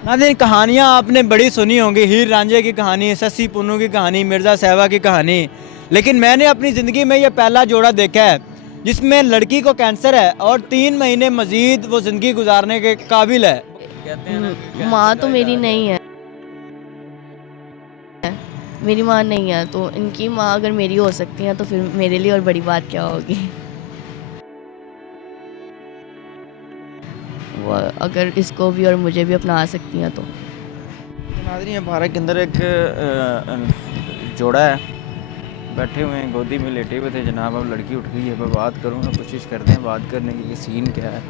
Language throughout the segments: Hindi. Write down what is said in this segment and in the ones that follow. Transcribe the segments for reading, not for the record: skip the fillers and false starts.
नाज़रीन, कहानियाँ आपने बड़ी सुनी होंगी, हीर रांझे की कहानी, सस्सी पुन्नू की कहानी, मिर्ज़ा साहिबा की कहानी। लेकिन मैंने अपनी ज़िंदगी में ये पहला जोड़ा देखा है जिसमें लड़की को कैंसर है और 3 महीने मज़ीद वो ज़िंदगी गुजारने के काबिल है। कहते हैं ना कि कैंसर माँ का तो मेरी इलाज नहीं है, मेरी माँ नहीं है, तो इनकी माँ अगर मेरी हो सकती है तो फिर मेरे लिए और बड़ी बात क्या होगी। वो अगर इसको भी और मुझे भी अपना सकती हैं तो। तो नाज़रीन, ये भारत के अंदर एक जोड़ा है, बैठे हुए हैं, गोदी में लेटे हुए थे जनाब। अब लड़की उठ गई है, मैं बात करूँगा, कोशिश करते हैं बात करने की, ये सीन क्या है,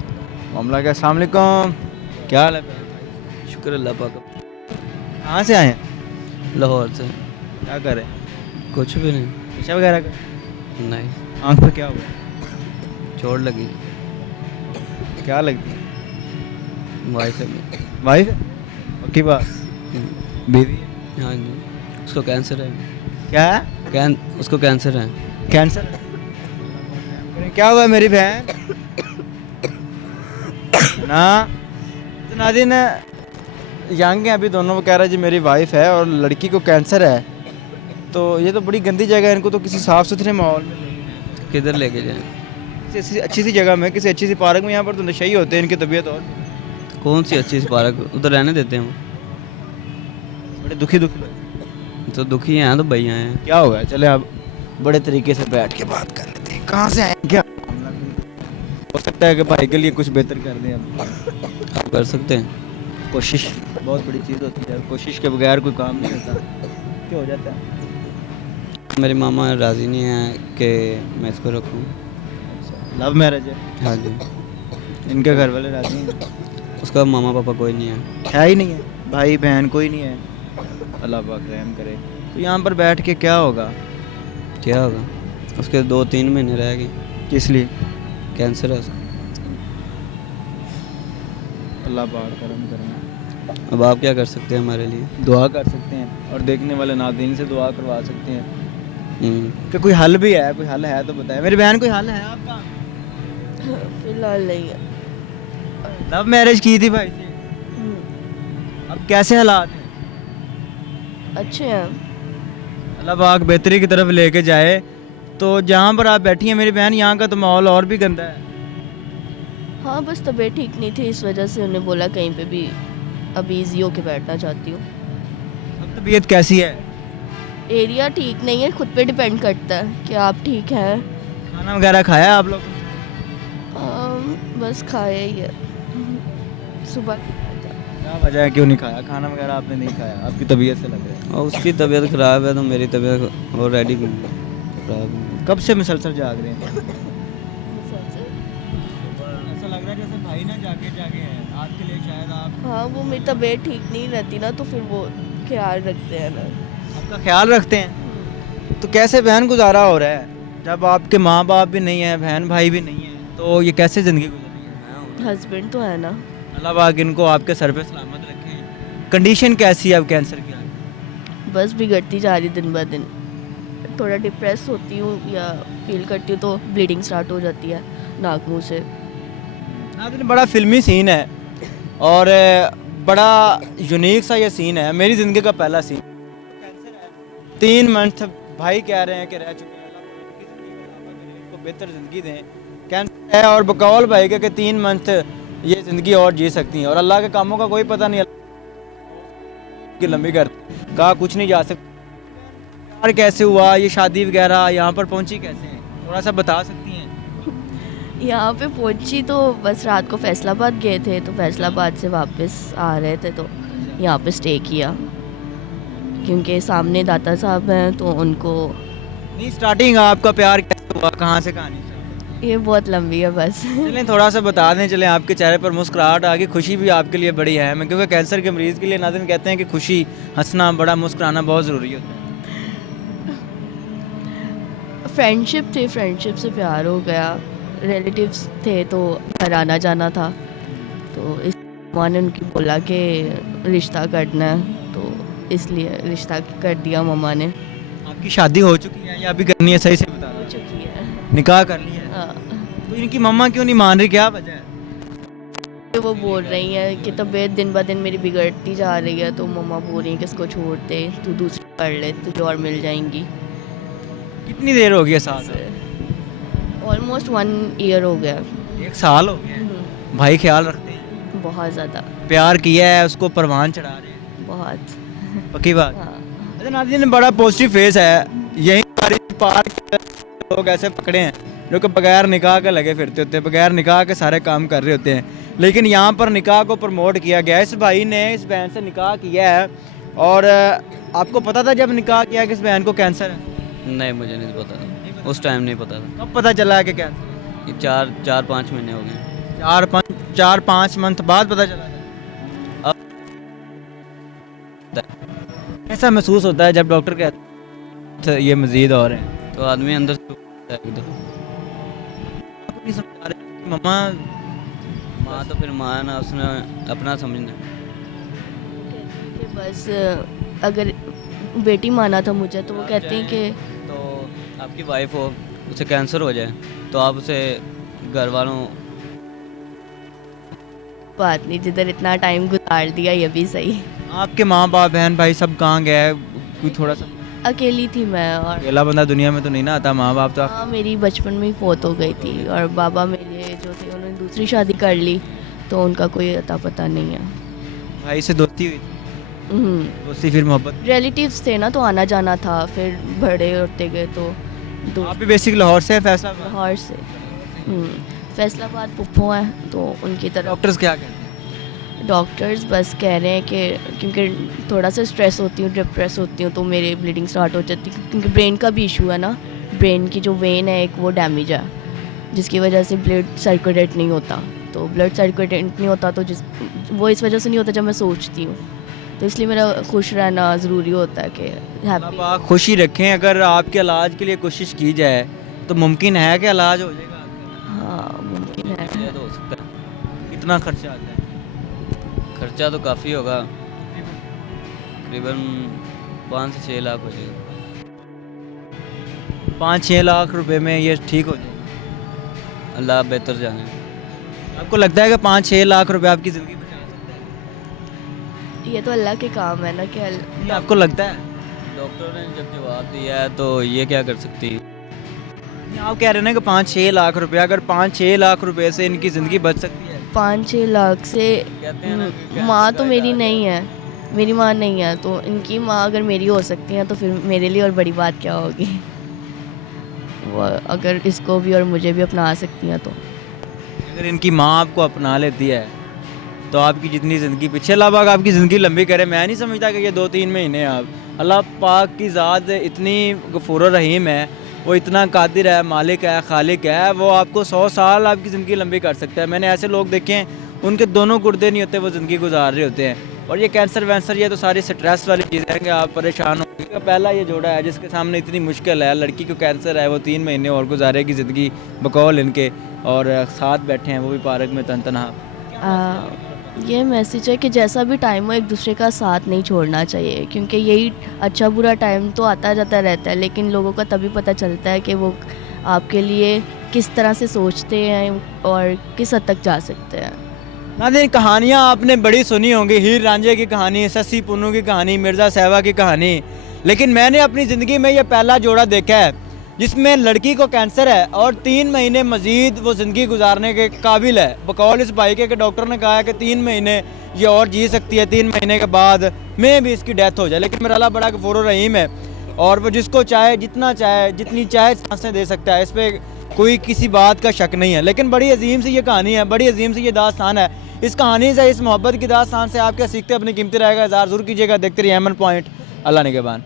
मामला क्या। अस्सलाम वालेकुम, क्या हाल है भाई? शुक्र अल्लाह पाक। कहाँ से आए हैं? लाहौर से। क्या कर रहे हैं? कुछ भी नहीं। नशा वगैरह का? नहीं, आँख पे क्या हुआ? चोट लगी। क्या लगती है? वाइफ है मेरी। वाइफ है? पक्की बात? बीवी है? हाँ जी, उसको कैंसर है। क्या है? उसको कैंसर है। कैंसर है? क्या हुआ मेरी बहन ना? तो नाज़रीन, यंग है अभी दोनों, वो कह रहा है जी मेरी वाइफ है और लड़की को कैंसर है। तो ये तो बड़ी गंदी जगह है, इनको तो किसी साफ़ सुथरे माहौल में, किधर लेके जाएं? किसी अच्छी सी जगह में, किसी अच्छी सी पार्क में। यहाँ पर तो नशे ही होते हैं, इनकी तबीयत और कौन सी अच्छी सी पार्क, उधर रहने देते हैं वो। बड़े दुखी दुखी लोग। तो दुखी हैं तो भैया हैं। क्या होगा, चले आप बड़े तरीके से बैठ के बात कर लेते हैं। कहाँ से आए हैं? क्या हो सकता है कि भाई के लिए कुछ बेहतर कर दें हम। आप कर सकते हैं। कोशिश बहुत बड़ी चीज़ होती है, कोशिश के बगैर कोई काम नहीं होता। क्या हो जाता है? मेरे मामा राज़ी नहीं है कि मैं इसको रखूँ। लव मैरिज है? हाँ जी। इनके घर वाले राजी हैं? उसका मामा पापा कोई नहीं है। ही नहीं है, भाई बहन कोई नहीं है? अल्लाह पाक रहम करे। तो यहाँ पर बैठ के क्या होगा? क्या होगा, उसके 2-3 महीने रह गए। किस लिए? कैंसर है उसको। अल्लाह पाक करम करना। अब आप क्या कर सकते हैं हमारे लिए? दुआ कर सकते हैं और देखने वाले नाज़रीन से दुआ करवा सकते हैं हम्म। कि कोई हल भी है। कोई हल है तो बताएं मेरी बहन, कोई हल है आपका? फिलहाल नहीं है। लव मैरिज की थी भाई से, अब कैसे हालात हैं? अच्छे हैं। अल्लाह पाक बेहतरी की तरफ लेके जाए। तो जहाँ पर आप बैठी हैं मेरी बहन, यहाँ का तो माहौल और भी गंदा है। हाँ, बस तबीयत ठीक नहीं थी, इस वजह से उन्हें बोला कहीं पे भी अभी ईजी होके बैठना चाहती हूँ। अब तबीयत कैसी है? एरिया ठीक नहीं है, खुद पे डिपेंड करता है कि आप ठीक हैं। खाना वगैरह खाया आप लोग? बस खाया ही है, सुबह खाया था। क्या वजह है, क्यों नहीं खाया खाना वगैरह? आपने नहीं खाया, आपकी तबीयत से लग रहा है। और उसकी तबीयत ख़राब है तो मेरी तबीयत ऑलरेडी ख़राब है। कब से मुसलसल जाग रहे हैं? ऐसा लग रहा है जैसे भाई ना जागे जागे हैं आपके लिए, शायद आप हाँ, वो मेरी तबीयत ठीक नहीं रहती ना, तो फिर वो ख्याल रखते हैं ना। आपका ख्याल रखते हैं। तो कैसे बहन गुजारा हो रहा है जब आपके माँ बाप भी नहीं है, बहन भाई भी नहीं है, तो ये कैसे ज़िंदगी गुजर रही है? हस्बैंड तो है ना। अल्लाह पाक इनको आपके सर पे सलामत रखे। कंडीशन कैसी है अब कैंसर की? बस बिगड़ती जा रही दिन ब दिन। थोड़ा डिप्रेस होती हूँ या फील करती हूँ तो ब्लीडिंग स्टार्ट हो जाती है नाक मुंह से। नाज़रीन, बड़ा फिल्मी सीन है और बड़ा यूनिक सा ये सीन है, मेरी ज़िंदगी का पहला सीन। 3 मंथ भाई कह रहे हैं कि रह चुके हैं, अल्लाह को बेहतर ज़िंदगी दें। कैंसर है और बकौल भाई के 3 मंथ ये ज़िंदगी और जी सकती हैं, और अल्लाह के कामों का कोई पता नहीं, कि लंबी कर कहा कुछ नहीं जा सकता। और कैसे हुआ ये शादी वगैरह, यहाँ पर पहुँची कैसे हैं, थोड़ा सा बता सकती हैं? यहाँ पे पहुँची तो बस रात को फैसलाबाद गए थे, तो फैसलाबाद से वापस आ रहे थे तो यहाँ पे स्टे किया, क्योंकि सामने दाता साहब हैं तो उनको। नहीं, स्टार्टिंग आपका प्यार कैसे हुआ, कहाँ से कहानी? ये बहुत लंबी है बस। चलें थोड़ा सा बता दें, चलें आपके चेहरे पर मुस्कुराहट आ गई, खुशी भी आपके लिए बड़ी है। मैं क्योंकि कैंसर के मरीज़ के लिए नाज़रीन कहते हैं कि खुशी, हंसना, बड़ा मुस्कुराना बहुत ज़रूरी होता है। फ्रेंडशिप थी, फ्रेंडशिप से प्यार हो गया। रिलेटिव्स थे तो घर आना जाना था, तो इस माँ ने उनकी बोला कि रिश्ता करना है, तो इसलिए रिश्ता कर दिया मम्मा ने। आपकी शादी हो चुकी है या अभी करनी है? सही से बता हो दो। चुकी है। निकाह कर लिया है? हाँ, तो इनकी मम्मा क्यों नहीं मान रही, क्या वजह है? तो वो बोल रही हैं कि तबीयत दिन ब दिन मेरी बिगड़ती जा रही है, तो मम्मा बोल रही हैं कि इसको छोड़ दे, तू दूसरी कर ले, तुझे और मिल जाएंगी। कितनी देर हो गई है साथ? ऑलमोस्ट 1 ईयर हो गया। 1 साल हो गया। भाई ख्याल रखते हैं? बहुत ज़्यादा। प्यार किया है, उसको परवान चढ़ा रहे हैं? बहुत। पक्की बात। हाँ। अच्छा नाज़रीन, बड़ा पॉजिटिव फेस है। यही हमारे पार्क के लोग ऐसे पकड़े हैं जो कि बगैर निकाह के लगे फिरते होते हैं, बगैर निकाह के सारे काम कर रहे होते हैं, लेकिन यहाँ पर निकाह को प्रमोट किया गया है। इस भाई ने इस बहन से निकाह किया है, और आपको पता था जब निकाह किया कि इस बहन को कैंसर है? नहीं, मुझे नहीं पता था, उस टाइम नहीं पता था। कब पता चला है कि कैंसर? ये 4-5 महीने हो गए। 4-5 मंथ बाद पता चला था। ऐसा महसूस होता है जब डॉक्टर कहते हैं ये मजीद और है, तो आदमी अंदर से टूटता है एकदम। नहीं समझा रहे कि मम्मा माँ तो फिर माँ है ना, उसने अपना समझना। कि बस अगर बेटी माना था मुझे, तो वो कहते हैं कि तो आपकी वाइफ हो, उसे कैंसर हो जाए, तो आप उसे घर वालों बात नहीं, जिधर इतना टाइम गुजार दिया ये भी सही। आपके माँ बाप बहन भाई सब कहाँ गए? कोई थोड़ा सा अकेली थी मैं, और अकेला बंदा दुनिया में तो नहीं ना आता। माँ बाप तो हाँ मेरी बचपन में ही फौत हो गई थी, और बाबा मेरे जो थे उन्होंने दूसरी शादी कर ली, तो उनका कोई अता पता नहीं है। भाई से दोस्ती हुई थी? दोस्ती फिर मोहब्बत? रिलेटिव्स थे ना, तो आना जाना था, फिर बड़े होते गए तो आप भी बेसिक लाहौर से हैं? फैसलाबाद? लाहौर से। फैसलाबाद पुप्पो हैं, तो उनकी तरफ डॉक्टर्स क्या कहते हैं? डॉक्टर्स बस कह रहे हैं कि क्योंकि थोड़ा सा स्ट्रेस होती हूँ, डिप्रेस होती हूँ, तो मेरे ब्लीडिंग स्टार्ट हो जाती है, क्योंकि ब्रेन का भी इशू है ना। ब्रेन की जो वेन है एक, वो डैमेज है, जिसकी वजह से ब्लड सर्कुलेट नहीं होता। तो ब्लड सर्कुलेट नहीं होता, तो वो इस वजह से नहीं होता जब मैं सोचती हूँ, तो इसलिए मेरा खुश रहना ज़रूरी होता है कि हैप्पी। आप खुशी रखें। अगर आपके इलाज के लिए कोशिश की जाए तो मुमकिन है कि इलाज हो जाएगा? हाँ मुमकिन है। ये तो हो सकता है। कितना खर्चा आता है? खर्चा तो काफ़ी होगा, तकरीबन 5 से 6 लाख हो जाएगा। 5-6 लाख रुपए में ये ठीक हो जाएगा? अल्लाह बेहतर जाने। आपको लगता है कि 5-6 लाख रुपए आपकी ज़िंदगी बचा सकते हैं? ये तो अल्लाह के काम है ना कि ये आपको लगता है? डॉक्टर ने जब जवाब दिया है तो ये क्या कर सकती है। आप कह रहे हैं ना कि 5-6 लाख रुपए, अगर 5-6 लाख रुपए से इनकी ज़िंदगी बच सकती है? 5-6 लाख से कहते हैं ना कि माँ तो कैंसर मेरी का नहीं है, मेरी माँ नहीं है, तो इनकी माँ अगर मेरी हो सकती है, तो फिर मेरे लिए और बड़ी बात क्या होगी। वो अगर इसको भी और मुझे भी अपना सकती हैं, तो अगर इनकी माँ आपको अपना लेती है तो आपकी जितनी ज़िंदगी पीछे, अल्लाह पाक आपकी ज़िंदगी लंबी करे। मैं नहीं समझता कि ये 2-3 महीने आप, अल्लाह पाक की ज़ात इतनी गफूर रहीम है, वो इतना कादिर है, मालिक है, खालिक है, वो आपको 100 साल आपकी ज़िंदगी लंबी कर सकता है। मैंने ऐसे लोग देखे हैं उनके दोनों गुर्दे नहीं होते, वो ज़िंदगी गुजार रहे होते हैं। और ये कैंसर वैंसर, ये तो सारी स्ट्रेस वाली चीज़ें हैं कि आप परेशान हो। पहला ये जोड़ा है जिसके सामने इतनी मुश्किल है, लड़की को कैंसर है, वो 3 महीने और गुजारेगी ज़िंदगी बकौल इनके, और साथ बैठे हैं वो भी पार्क में तनहा। ये मैसेज है कि जैसा भी टाइम हो, एक दूसरे का साथ नहीं छोड़ना चाहिए, क्योंकि यही अच्छा बुरा टाइम तो आता जाता रहता है, लेकिन लोगों का तभी पता चलता है कि वो आपके लिए किस तरह से सोचते हैं और किस हद तक जा सकते हैं। नाज़रीन, कहानियाँ आपने बड़ी सुनी होंगी, हीर रांझे की कहानी, सस्सी पुन्नू की कहानी, मिर्ज़ा साहिबा की कहानी, लेकिन मैंने अपनी ज़िंदगी में ये पहला जोड़ा देखा है जिसमें लड़की को कैंसर है और 3 महीने मज़ीद वो ज़िंदगी गुजारने के काबिल है। बकौल इस भाई के डॉक्टर ने कहा है कि 3 महीने ये और जी सकती है, 3 महीने के बाद में भी इसकी डेथ हो जाए, लेकिन मेरा अल्लाह बड़ा गफूर रहीम है, और वो जिसको चाहे, जितना चाहे, जितनी चाहे सांसें दे सकता है। इस पर कोई किसी बात का शक नहीं है। लेकिन बड़ी अजीम सी ये कहानी है, बड़ी अजीम सी ये दास्तान है। इस कहानी से, इस मोहब्बत की दास्तान से आप क्या सीखते हैं, अपनी कीमती रहेगा इज़हार ज़रूर कीजिएगा। देखते रहिए अमन पॉइंट। अल्लाह निगहबान।